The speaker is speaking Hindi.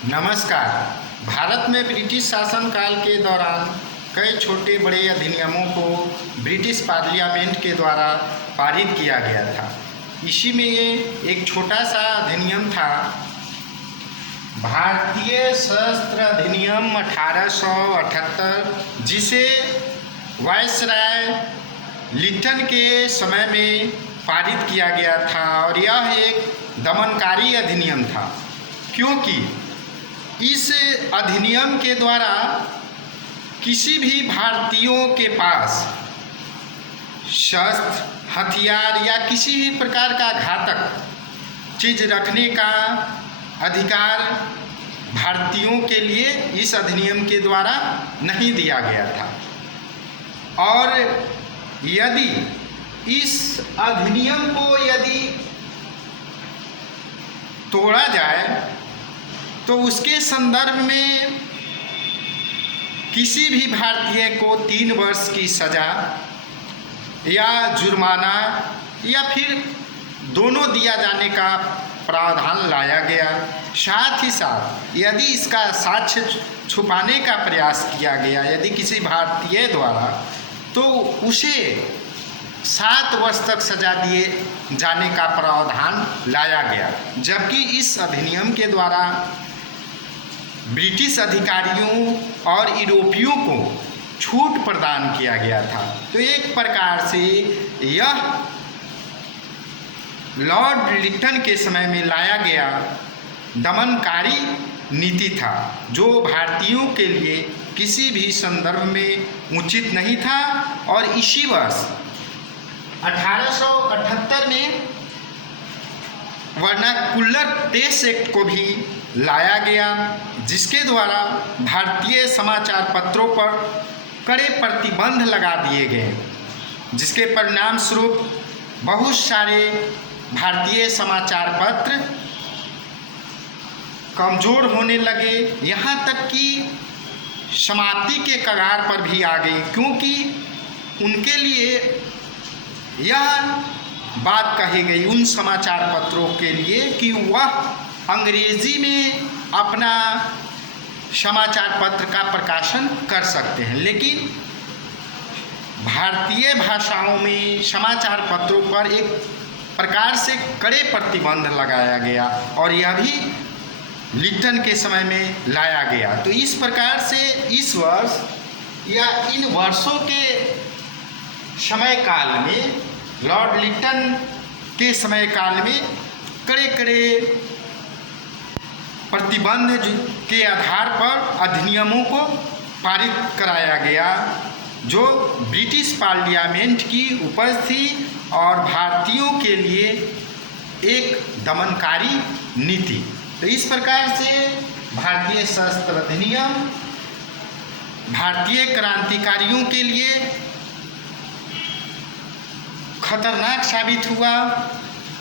नमस्कार। भारत में ब्रिटिश शासनकाल के दौरान कई छोटे बड़े अधिनियमों को ब्रिटिश पार्लियामेंट के द्वारा पारित किया गया था। इसी में ये एक छोटा सा अधिनियम था, भारतीय सशस्त्र अधिनियम 1878, जिसे वायसराय लिटन के समय में पारित किया गया था। और यह एक दमनकारी अधिनियम था, क्योंकि इस अधिनियम के द्वारा किसी भी भारतीयों के पास शस्त्र, हथियार या किसी भी प्रकार का घातक चीज़ रखने का अधिकार भारतीयों के लिए इस अधिनियम के द्वारा नहीं दिया गया था। और यदि इस अधिनियम को तोड़ा जाए तो उसके संदर्भ में किसी भी भारतीय को 3 वर्ष की सज़ा या जुर्माना या फिर दोनों दिया जाने का प्रावधान लाया गया। साथ ही साथ यदि इसका साक्ष्य छुपाने का प्रयास किया गया यदि किसी भारतीय द्वारा, तो उसे 7 वर्ष तक सज़ा दिए जाने का प्रावधान लाया गया। जबकि इस अधिनियम के द्वारा ब्रिटिश अधिकारियों और यूरोपियों को छूट प्रदान किया गया था। तो एक प्रकार से यह लॉर्ड लिटन के समय में लाया गया दमनकारी नीति था, जो भारतीयों के लिए किसी भी संदर्भ में उचित नहीं था। और इसी वर्ष 1878 में वर्नाकुलर प्रेस एक्ट को भी लाया गया, जिसके द्वारा भारतीय समाचार पत्रों पर कड़े प्रतिबंध लगा दिए गए, जिसके परिणाम स्वरूप बहुत सारे भारतीय समाचार पत्र कमज़ोर होने लगे, यहाँ तक कि समाप्ति के कगार पर भी आ गई। क्योंकि उनके लिए यह बात कही गई उन समाचार पत्रों के लिए कि वह अंग्रेजी में अपना समाचार पत्र का प्रकाशन कर सकते हैं, लेकिन भारतीय भाषाओं में समाचार पत्रों पर एक प्रकार से कड़े प्रतिबंध लगाया गया और यह भी लिटन के समय में लाया गया। तो इस प्रकार से इस वर्ष या इन वर्षों के समय काल में, लॉर्ड लिटन के समय काल में कड़े कड़े प्रतिबंध के आधार पर अधिनियमों को पारित कराया गया, जो ब्रिटिश पार्लियामेंट की उपज थी और भारतीयों के लिए एक दमनकारी नीति। तो इस प्रकार से भारतीय सशस्त्र अधिनियम भारतीय क्रांतिकारियों के लिए खतरनाक साबित हुआ।